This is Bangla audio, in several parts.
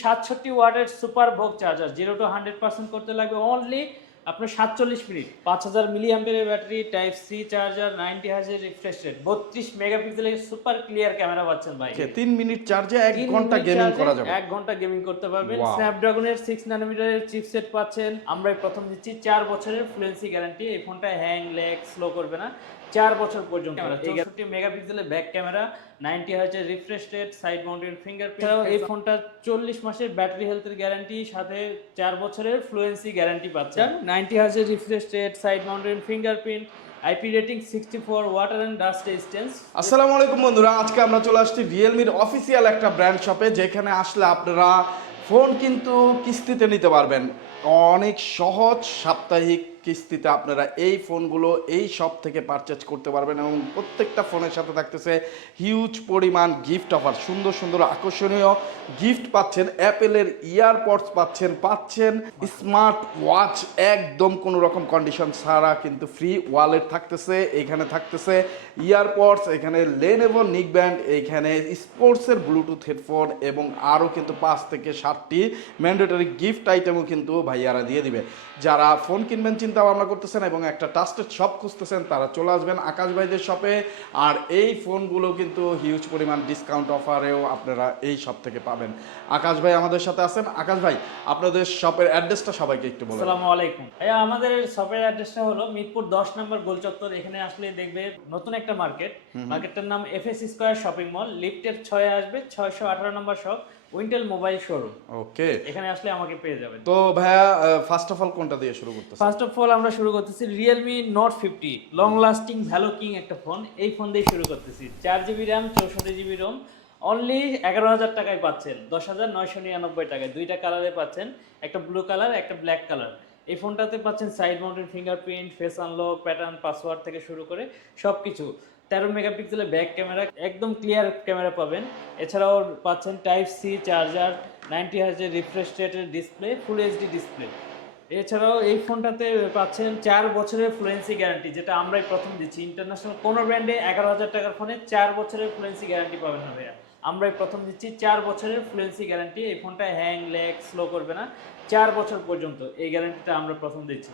সাতষট্টি ওয়াটের super VOOC charger zero to hundred percent করতে লাগবে অনলি আপনার সাতচল্লিশ মিনিট পাঁচ হাজার মিলি অ্যাম্পিয়ারের battery type C charger ninety হাজার রিফ্রেশ রেট বত্রিশ মেগাপিক্সেলের সুপার ক্লিয়ার ক্যামেরা পাচ্ছেন ভাই। তিন মিনিট চার্জে এক ঘণ্টা গেমিং করা যাবে। এক ঘণ্টা গেমিং করতে পারবেন. স্ন্যাপড্রাগনের সিক্স নানোমিটারের চিপসেট পাচ্ছেন। আমরা প্রথম দিচ্ছি চার বছরের ফ্লুয়েন্সি গ্যারান্টি এই ফোনটা হ্যাং ল্যাগ স্লো করবে না। চার বছর পর্যন্ত। চৌষট্টি মেগাপিক্সেলের ব্যাক ক্যামেরা নাইনটি হাজার refresh rate side mounted fingerprint এই ফোনটা চল্লিশ মাসের ব্যাটারি হেলথের গ্যারান্টি সাথে চার বছরের ফ্লুয়েন্সি গ্যারান্টি পাচ্ছেন। নাইনটি হাজার refresh rate side mounted fingerprint IP rating sixty four water and dust resistance আসসালামু আলাইকুম বন্ধুরা, আজকে আমরা চলে আসছি রিয়েলমির অফিসিয়াল একটা ব্র্যান্ড শপে যেখানে আসলে আপনারা ফোন কিন্তু কিস্তিতে নিতে পারবেন। অনেক সহজ, সাপ্তাহিক কিস্তিতে আপনারা এই ফোনগুলো এই শপ থেকে পারচেজ করতে পারবেন এবং প্রত্যেকটা ফোনের সাথে থাকতেছে হিউজ পরিমাণ গিফট অফার সুন্দর সুন্দর, আকর্ষণীয় গিফট পাচ্ছেন, অ্যাপেলের ইয়ারপডস পাচ্ছেন পাচ্ছেন স্মার্ট ওয়াচ একদম কোনো রকম কন্ডিশন ছাড়া কিন্তু ফ্রি ওয়ালেট থাকতেছে, এখানে থাকতেছে ইয়ারপডস এখানে লেনেভো নিক ব্যান্ড এখানে স্পোর্টসের ব্লুটুথ হেডফোন এবং আরও কিন্তু পাঁচ থেকে সাতটি ম্যান্ডেটরি গিফট আইটেমও কিন্তু ভাইয়ারা দিয়ে দিবে। যারা ফোন কিনবেন, চিন্তা ভাবনা করতেছেন এবং একটা ট্রাস্টেড শপ খুঁজতেছেন তারা চলে আসবেন আকাশ ভাইদের শপে আর এই ফোনগুলো কিন্তু হিউজ পরিমাণ ডিসকাউন্ট অফারেও আপনারা এই শপ থেকে পাবেন। আকাশ ভাই আমাদের সাথে আছেন। আকাশ ভাই আপনাদের শপের অ্যাড্রেসটা সবাইকে একটু বলুন। আসসালামু আলাইকুম। ভাইয়া আমাদের শপের অ্যাড্রেসটা হলো মিরপুর দশ নম্বর গোল চত্বর। এখানে আসলে দেখবে নতুন একটা মার্কেট মার্কেটটার নাম এফএস স্কয়ার শপিং মল লিফটের ছয়ে আসবে ছয়শো আঠারো number shop Wintel mobile showroom okay এখানে আসলে আমাকে পেয়ে যাবেন। তো ভাইয়া ফার্স্ট অফ অল কোনটা দিয়ে শুরু করতেছেন? ফার্স্ট অফ অল আমরা শুরু করতেছি Realme Note fifty long lasting value king একটা ফোন এই ফোন দিয়ে শুরু করতেছি। চার জিবি র্যাম চৌষট্টি জিবি রোম অনলি এগারো হাজার টাকায় পাচ্ছেন। দশ হাজার নয়শো নিরানব্বই টাকায়। দুইটা কালারে পাচ্ছেন। একটা ব্লু কালার একটা ব্ল্যাক কালার এই ফোনটাতে পাচ্ছেন side mounted fingerprint face unlock pattern password থেকে শুরু করে সব কিছু তেরো মেগাপিক্সেলের ব্যাক ক্যামেরা একদম ক্লিয়ার ক্যামেরা পাবেন। এছাড়াও পাচ্ছেন টাইপ সি চার্জার নাইনটি হাজার রিফ্রেশ রেটের ডিসপ্লে ফুল এইচডি ডিসপ্লে এছাড়াও এই ফোনটাতে পাচ্ছেন চার বছরের ফ্লুয়েন্সি গ্যারান্টি যেটা আমরাই প্রথম দিচ্ছি। ইন্টারন্যাশনাল কোনো ব্র্যান্ডে এগারো হাজার টাকার ফোনে চার বছরের ফ্লুয়েন্সি গ্যারান্টি পাবেন না ভাইয়া। আমরাই প্রথম দিচ্ছি চার বছরের ফ্লুয়েন্সি গ্যারান্টি এই ফোনটা হ্যাং ল্যাগ স্লো করবে না। চার বছর পর্যন্ত এই গ্যারান্টিটা আমরা প্রথম দিচ্ছি।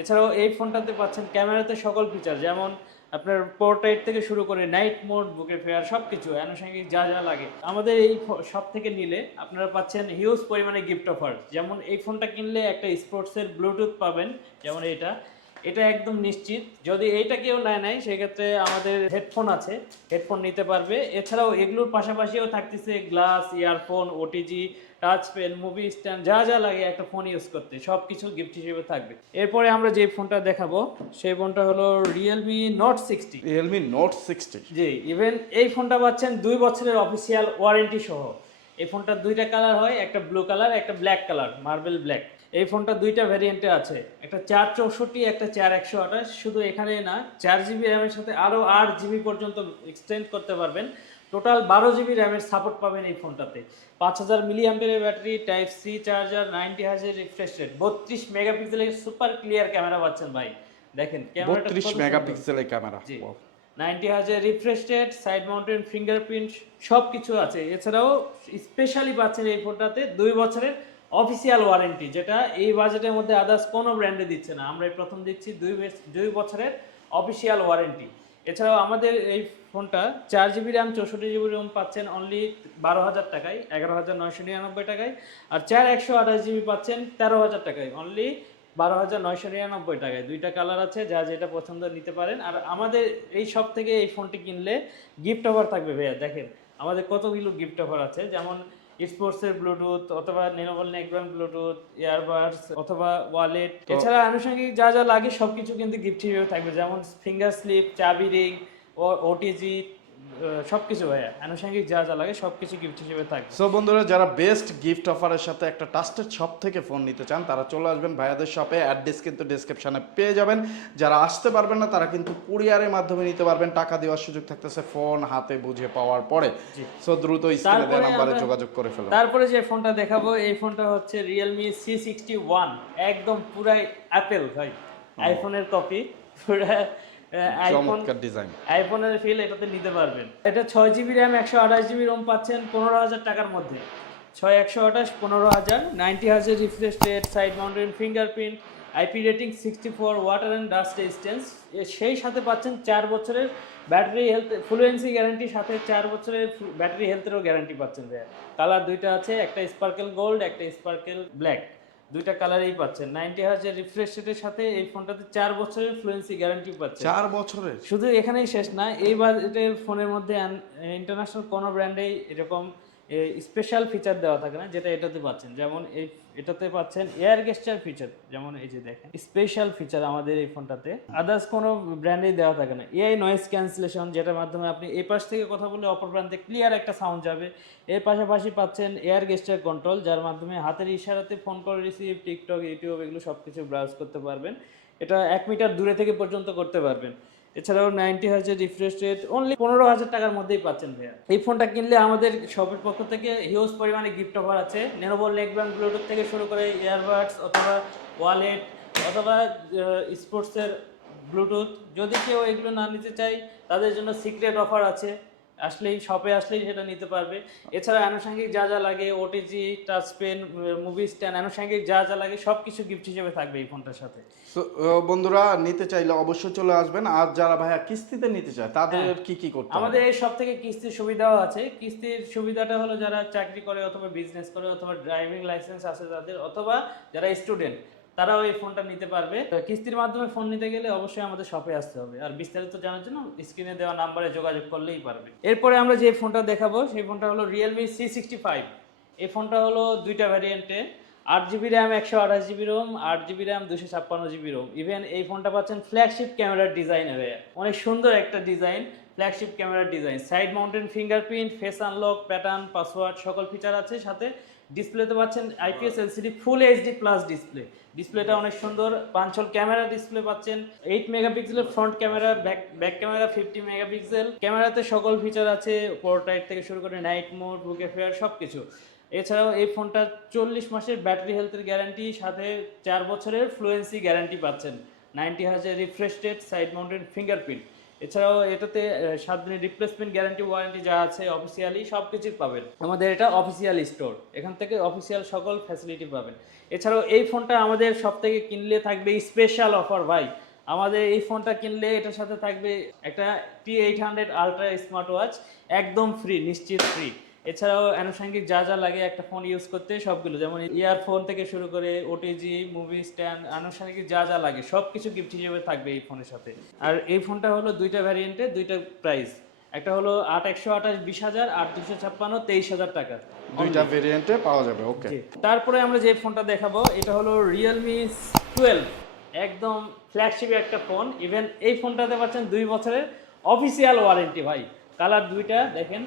এছাড়াও এই ফোনটাতে পাচ্ছেন ক্যামেরাতে সকল ফিচার যেমন আপনার পোর্ট্রেট থেকে শুরু করে নাইট মোড বুকে ফেয়ার সব কিছু আনুষঙ্গিক যা যা লাগে। আমাদের এই সব থেকে নিলে আপনারা পাচ্ছেন হিউজ পরিমাণে গিফট অফার যেমন এই ফোনটা কিনলে একটা স্পোর্টসের ব্লুটুথ পাবেন, যেমন এটা। এটা একদম নিশ্চিত। যদি এইটা কেউ নেয় নাই, সেক্ষেত্রে আমাদের হেডফোন আছে হেডফোন নিতে পারবে। এছাড়াও এগুলোর পাশাপাশিও থাকতেছে glass earphone OTG touch pen movie stand যা যা লাগে একটা ফোন ইউজ করতে সব কিছু গিফট হিসেবে থাকবে। এরপরে আমরা যে ফোনটা দেখাবো সেই ফোনটা হলো Realme Note sixty Realme Note sixty G even এই ফোনটা পাচ্ছেন দুই বছরের অফিসিয়াল ওয়ারেন্টি সহ। এই ফোনটা দুইটা কালার হয় একটা ব্লু কালার একটা ব্ল্যাক কালার মার্বেল ব্ল্যাক এই ফোনটা দুইটা ভ্যারিয়েন্টে আছে একটা চার চৌষট্টি একটা চার একশো আঠাশ। শুধু এখানে না চার জিবি র্যামের সাথে আরও আট জিবি পর্যন্ত এক্সটেন্ড করতে পারবেন। টোটাল বারো জিবি র্যামের সাপোর্ট পাবেন এই ফোনটাতে পাঁচ হাজার মিলি অ্যাম্পিয়ারের battery type C charger ninety হাজার রিফ্রেশ রেট বত্রিশ মেগাপিক্সেলের সুপার ক্লিয়ার ক্যামেরা পাচ্ছেন ভাই। দেখেন ক্যামেরাটা। মেগাপিক্সেলের ক্যামেরা নাইনটি হাজার refresh rate side mounted fingerprint সব কিছু আছে। এছাড়াও স্পেশালি পাচ্ছেন এই ফোনটাতে দুই বছরের অফিসিয়াল ওয়ারেন্টি যেটা এই বাজেটের মধ্যে আদার্স কোনো ব্র্যান্ডে দিচ্ছে না। আমরা এই প্রথম দিচ্ছি দুই দুই বছরের অফিসিয়াল ওয়ারেন্টি এছাড়াও আমাদের এই ফোনটা চার জিবি র্যাম চৌষট্টি জিবি র্যাম পাচ্ছেন অনলি বারো হাজার টাকায় এগারো হাজার নয়শো নিরানব্বই টাকায়। আর চার একশো আঠাশ জিবি পাচ্ছেন তেরো হাজার টাকায় অনলি বারো হাজার নয়শো নিরানব্বই টাকায়। দুইটা কালার আছে যা যেটা পছন্দ নিতে পারেন। আর আমাদের এই সব থেকে এই ফোনটি কিনলে গিফট অফার থাকবে ভাইয়া দেখেন। আমাদের কতগুলো গিফট অফার আছে যেমন স্পোর্টসের ব্লুটুথ অথবা নিরাবল নেকব্যান্ড ব্লুটুথ ইয়ারবাডস অথবা ওয়ালেট। এছাড়া আনুষঙ্গিক যা যা লাগে সবকিছু কিন্তু গিফট হিসেবে থাকবে। যেমন ফিঙ্গার স্লিপ চাবি রিং ওটিজি সবকিছু ভাইয়া। আনুষঙ্গিক যা যা লাগে সবকিছু গিফট হিসেবে থাকবে। সো বন্ধুরা যারা বেস্ট গিফট অফারের সাথে একটা ট্রাস্টেড শপ থেকে ফোন নিতে চান তারা চলে আসবেন ভাইয়াদের শপে অ্যাড্রেস কিন্তু ডিসক্রিপশনে পেয়ে যাবেন। যারা আসতে পারবেন না তারা কিন্তু কুরিয়ারের মাধ্যমে নিতে পারবেন। টাকা দেওয়ার সুযোগ থাকতেছে ফোন হাতে বুঝে পাওয়ার পরে। সো দ্রুত স্ক্রিনে দেওয়া নাম্বারে যোগাযোগ করে ফেলুন। তারপরে যে ফোনটা দেখাবো এই ফোনটা হচ্ছে সিক্সটি ওয়ান একদম পুরাই অ্যাপেল ভাই। আইফোনের কপি পুরা চমৎকার ডিজাইন আইফোনের ফিল এটাতে নিতে পারবেন। এটা ছয় জিবি র্যাম একশো আঠাশ জিবি রোম পাচ্ছেন পনেরো হাজার টাকার মধ্যে। ছয় একশো আঠাশ পনেরো হাজার নাইনটি হাজার refresh rate side mounted fingerprint IP rating sixty four water and dust resistance সেই সাথে পাচ্ছেন চার বছরের ব্যাটারি হেলথ ফ্লুয়েন্সি গ্যারান্টি সাথে চার বছরের ব্যাটারি হেলথেরও গ্যারান্টি পাচ্ছেন কালার দুইটা আছে একটা স্পার্কেল গোল্ড একটা স্পার্কেল ব্ল্যাক দুইটা কালারই পাচ্ছেন। নাইনটি হাজার রিফ্রেশ রেটের সাথে এই ফোনটাতে চার বছরের ফ্লুয়েন্সি গ্যারান্টি পাচ্ছেন। চার বছরের? শুধু এখানেই শেষ না এই বাজেটের ফোনের মধ্যে ইন্টারন্যাশনাল কোনো ব্র্যান্ডেই এরকম স্পেশাল ফিচার দেওয়া থাকে না, যেটা এটাতে পাচ্ছেন। যেমন এই, এটাতে পাচ্ছেন এয়ার গেস্টার ফিচার যেমন এই যে দেখেন। স্পেশাল ফিচার আমাদের এই ফোনটাতে। আদার্স কোনো ব্র্যান্ডেই দেওয়া থাকে না। এআই নয়েজ ক্যান্সেলেশন যেটার মাধ্যমে আপনি এই পাশ থেকে কথা বলে অপর প্রান্তে ক্লিয়ার একটা সাউন্ড যাবে। এর পাশাপাশি পাচ্ছেন এয়ার গেস্টার কন্ট্রোল যার মাধ্যমে হাতের ইশারাতে phone call receive TikTok YouTube এগুলো সব কিছু ব্রাউজ করতে পারবেন। এটা এক মিটার দূরে থেকে পর্যন্ত করতে পারবেন। এছাড়াও নাইনটি হাজার রিফ্রেশ রেট অনলি পনেরো হাজার টাকার মধ্যেই পাচ্ছেন ভাইয়া। এই ফোনটা কিনলে আমাদের শপের পক্ষ থেকে হিউজ পরিমাণে গিফট অফার আছে। নেনোবল নেক ব্যান্ড ব্লুটুথ থেকে শুরু করে ইয়ারবাডস অথবা ওয়ালেট অথবা স্পোর্টসের ব্লুটুথ যদি কেউ এগুলো না নিতে চাই তাদের জন্য সিক্রেট অফার আছে। আসলেই শপে আসলেই সেটা নিতে পারবে। এছাড়া আনুষঙ্গিক যা যা লাগে OTG touch pen movie stand আনুষঙ্গিক যা যা লাগে সব কিছু গিফট হিসেবে থাকবে এই ফোনটার সাথে। বন্ধুরা নিতে চাইলে অবশ্যই চলে আসবেন। আর যারা ভাইয়া কিস্তিতে নিতে চায় তাদের কি কি করতে আমাদের এই সব থেকে কিস্তির সুবিধাও আছে। কিস্তির সুবিধাটা হলো যারা চাকরি করে অথবা বিজনেস করে অথবা ড্রাইভিং লাইসেন্স আছে তাদের অথবা যারা স্টুডেন্ট তারাও এই ফোনটা নিতে পারবে। কিস্তির মাধ্যমে ফোন নিতে গেলে অবশ্যই আমাদের শপে আসতে হবে। আর বিস্তারিত জানার জন্য স্ক্রিনে দেওয়া নাম্বারে যোগাযোগ করলেই পারবে। এরপরে আমরা যে ফোনটা দেখাবো, সেই ফোনটা হলো রিয়েলমি সি সিক্সটি ফাইভ এই ফোনটা হলো দুইটা ভ্যারিয়েন্টে আট জিবি র্যাম একশো আঠাশ জিবি রোম আট জিবি র্যাম দুশো ছাপ্পান্ন জিবি রোম ইভেন এই ফোনটা পাচ্ছেন ফ্ল্যাগশিপ ক্যামেরার ডিজাইনে অনেক সুন্দর একটা ডিজাইন ফ্ল্যাগশিপ ক্যামেরার design side mounted fingerprint face unlock pattern password সকল ফিচার আছে সাথে। ডিসপ্লেতে পাচ্ছেন IPS LCD full HD plus display ডিসপ্লেটা অনেক সুন্দর পাঁচল ক্যামেরা ডিসপ্লে পাচ্ছেন এইট মেগাপিক্সেলের front camera back back camera fifty megapixel ক্যামেরাতে সকল ফিচার আছে পোর্ট্রাইট থেকে শুরু করে নাইট মোড বুকে ফেয়ার সব কিছু এছাড়াও এই ফোনটা চল্লিশ মাসের ব্যাটারি হেলথের গ্যারান্টি সাথে চার বছরের ফ্লুয়েন্সি গ্যারান্টি পাচ্ছেন। নাইনটি হাজার refresh rate side mounted fingerprint এছাড়াও এটাতে সাত দিনের রিপ্লেসমেন্ট গ্যারান্টি ওয়ারেন্টি যা আছে অফিসিয়ালি সব কিছুই পাবেন। আমাদের এটা অফিসিয়াল স্টোর এখান থেকে অফিসিয়াল সকল ফ্যাসিলিটি পাবেন। এছাড়াও এই ফোনটা আমাদের সব থেকে কিনলে থাকবে স্পেশাল অফার ভাই। আমাদের এই ফোনটা কিনলে এটার সাথে থাকবে একটা T eight hundred ultra smart watch একদম ফ্রি নিশ্চিত ফ্রি এছাড়াও আনুষঙ্গিক যা যা লাগে একটা ফোন ইউজ করতে সবগুলো। যেমন ইয়ারফোন থেকে শুরু করে ওটিজি মুভি স্ট্যান্ড আনুষঙ্গিক যা যা লাগে সব কিছু গিফট হিসেবে থাকবে এই ফোনের সাথে। আর এই ফোনটা হলো দুইটা ভ্যারিয়েন্টে দুইটা প্রাইস একটা হলো আট একশো আঠাশ বিশ হাজার আর দুশো ছাপ্পান্ন তেইশ হাজার টাকা। দুইটা ভেরিয়েন্টে পাওয়া যাবে ওকে তারপরে আমরা যে ফোনটা দেখাবো এটা হলো রিয়েলমি টুয়েলভ একদম ফ্ল্যাগশিপ একটা ফোন ইভেন এই ফোনটাতে পাচ্ছেন দুই বছরের অফিসিয়াল ওয়ারেন্টি ভাই। কালার দুইটা দেখেন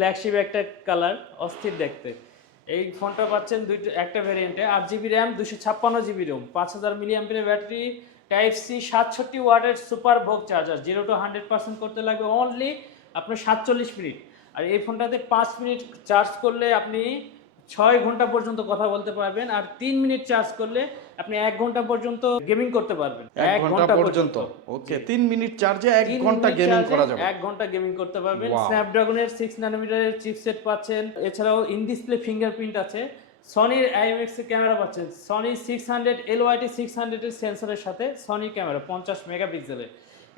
ফ্ল্যাগশিপ একটা কালার অস্থির দেখতে। এই ফোনটা পাচ্ছেন দুইটা, একটা ভ্যারিয়েন্টে আট জিবি র্যাম দুশো ছাপ্পান্ন জিবি রোম পাঁচ হাজার মিলিয়াম্পিয়ার ব্যাটারি টাইপ সি সাতষট্টি ওয়াটের super VOOC charger zero to hundred percent করতে লাগবে অনলি আপনার সাতচল্লিশ মিনিট। আর এই ফোনটাতে পাঁচ মিনিট চার্জ করলে আপনি ছয় ঘণ্টা পর্যন্ত কথা বলতে পারবেন আর তিন মিনিট চার্জ করলে আপনি এক ঘণ্টা পর্যন্ত গেমিং করতে পারবেন। এক ঘণ্টা পর্যন্ত। ওকে তিন মিনিট চার্জে এক ঘণ্টা গেমিং করা যাবে। এক ঘণ্টা গেমিং করতে পারবেন। স্ন্যাপড্রাগনের সিক্স ন্যানোমিটারের চিপসেট পাচ্ছেন। এছাড়াও ইন ডিসপ্লে ফিঙ্গারপ্রিন্ট আছে। সনির আইএমএক্স ক্যামেরা পাচ্ছেন। Sony six hundred LYT six হান্ড্রেডের সেন্সরের সাথে সনি ক্যামেরা পঞ্চাশ মেগাপিক্সেলের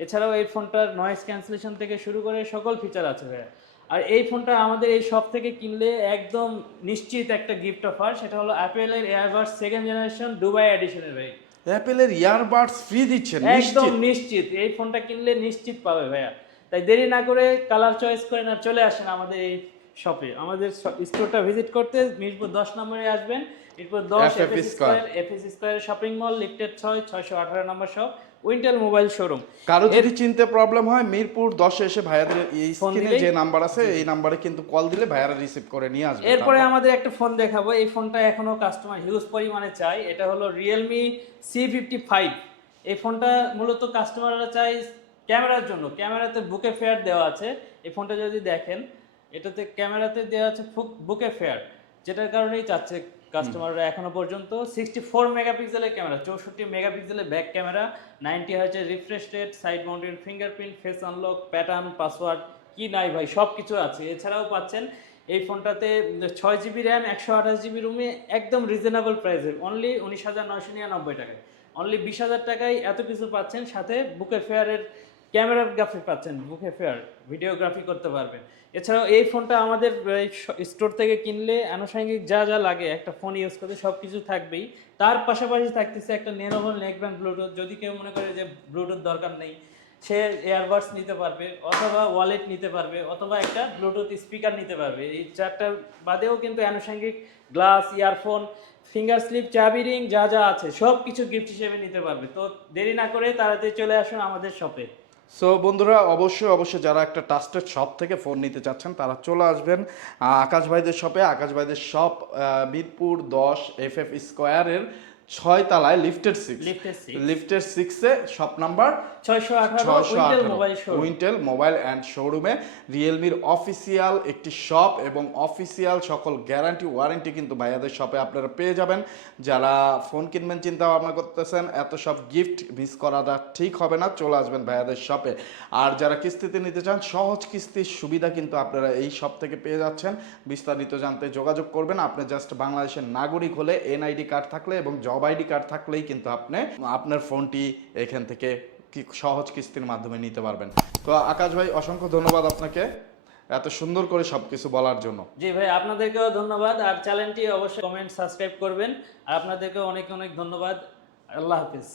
এছাড়াও এই ফোনটার নয়েজ ক্যান্সেলেশন থেকে শুরু করে সকল ফিচার আছে ভাইয়া। আর এই ফোনটা আমাদের এই শপ থেকে কিনলে একদম নিশ্চিত একটা গিফট অফার সেটা হলো অ্যাপেলের এয়ারবাস সেকেন্ড জেনারেশন দুবাই এডিশনের ভাই অ্যাপেলের ইয়ারবাডস ফ্রি দিচ্ছেন একদম নিশ্চিত। এই ফোনটা কিনলে নিশ্চিত পাবে ভাইয়া। তাই দেরি না করে কালার চয়েস করেন আর চলে আসেন আমাদের এই শপে আমাদের স্টোরটা ভিজিট করতে মিরপুর দশ নম্বরে আসবেন। মিরপুর দশ FS. Square FS square shopping mall lifted ছয় ছয়শো আঠারো number shop Wintel mobile showroom কারও যদি চিনতে প্রবলেম হয় মিরপুর দশে এসে ভাইয়াদের এই স্ক্রিনে যে নাম্বার আছে এই নাম্বারে কিন্তু কল দিলে ভাইয়ারা রিসিভ করে নিয়ে আসবে। এরপরে আমাদের একটা ফোন দেখাবো। এই ফোনটা এখনও কাস্টমার হিউজ পরিমাণে চাই এটা হলো রিয়েলমি সি ফিফটি ফাইভ এই ফোনটা মূলত কাস্টমাররা চাই ক্যামেরার জন্য। ক্যামেরাতে বুকে ফেয়ার দেওয়া আছে। এই ফোনটা যদি দেখেন এটাতে ক্যামেরাতে দেওয়া আছে বুকে ফেয়ার যেটার কারণেই চাচ্ছে কাস্টমাররা এখনও পর্যন্ত সিক্সটি ফোর মেগাপিক্সেলের ক্যামেরা চৌষট্টি মেগাপিক্সেলের ব্যাক ক্যামেরা নাইনটি হচ্ছে refresh rate side mounted fingerprint face unlock pattern password কি নাই ভাই সব কিছু আছে। এছাড়াও পাচ্ছেন এই ফোনটাতে ছয় জিবি র্যাম একশো আঠাশ জিবি রুমে একদম রিজনেবল প্রাইসে অনলি উনিশ হাজার নয়শো নিরানব্বই টাকায়। অনলি বিশ হাজার টাকায় এত কিছু পাচ্ছেন, সাথে বুকে ফেয়ারের ক্যামেরাগ্রাফি পাচ্ছেন বুকে ফেয়ার, ভিডিওগ্রাফি করতে পারবেন। এছাড়াও এই ফোনটা আমাদের স্টোর থেকে কিনলে আনুষঙ্গিক যা যা লাগে, একটা ফোন ইউজ করতে সব কিছু থাকবেই। তার পাশাপাশি থাকতেছে একটা নেরোবল নেকব্যান্ড ব্লুটুথ যদি কেউ মনে করে যে ব্লুটুথ দরকার নেই, সে এয়ারবাডস নিতে পারবে, অথবা ওয়ালেট নিতে পারবে, অথবা একটা ব্লুটুথ স্পিকার নিতে পারবে। এই চারটা বাদেও কিন্তু আনুষঙ্গিক গ্লাস ইয়ারফোন ফিঙ্গার স্লিপ চাবি রিং যা যা আছে সব কিছু গিফট হিসেবে নিতে পারবে। তো দেরি না করে তাড়াতাড়ি চলে আসুন আমাদের শপে সো বন্ধুরা, অবশ্যই অবশ্যই যারা একটা ট্রাস্টেড শপ থেকে ফোন নিতে চাচ্ছেন, তারা চলে আসবেন আকাশ ভাইদের শপে আকাশ ভাইদের শপ মিরপুর দশ এফ এফ স্কোয়ারের ছয় তলায় lifted six lifted six shop number ছয়শো আঠারো Wintel mobile show Wintel mobile and শোরুমে রিয়েলমির অফিসিয়াল একটি শপ এবং অফিসিয়াল সকল গ্যারান্টি ওয়ারেন্টি কিন্তু ভাইয়াদের শপে আপনারা পেয়ে যাবেন। যারা ফোন কিনবেন চিন্তা ভাবনা করতেছেন এত সব গিফট মিস করাটা ঠিক হবে না চলে আসবেন ভাইয়াদের শপে আর যারা কিস্তিতে নিতে চান সহজ কিস্তির সুবিধা কিন্তু আপনারা এই শপ থেকে পেয়ে যাচ্ছেন। বিস্তারিত জানতে যোগাযোগ করবেন। আপনি জাস্ট বাংলাদেশের নাগরিক হলে এনআইডি কার্ড থাকলে এবং জব আইডি কার্ড থাকলেই কিন্তু আপনি আপনার ফোনটি এখান থেকে সহজ কিস্তির মাধ্যমে নিতে পারবেন। তো আকাশ ভাই, অসংখ্য ধন্যবাদ আপনাকে এত সুন্দর করে সবকিছু বলার জন্য। জি ভাই, আপনাদেরকেও ধন্যবাদ। আর চ্যানেলটি অবশ্যই কমেন্ট সাবস্ক্রাইব করবেন। আর আপনাদেরকেও অনেক অনেক ধন্যবাদ। আল্লাহ হাফিজ।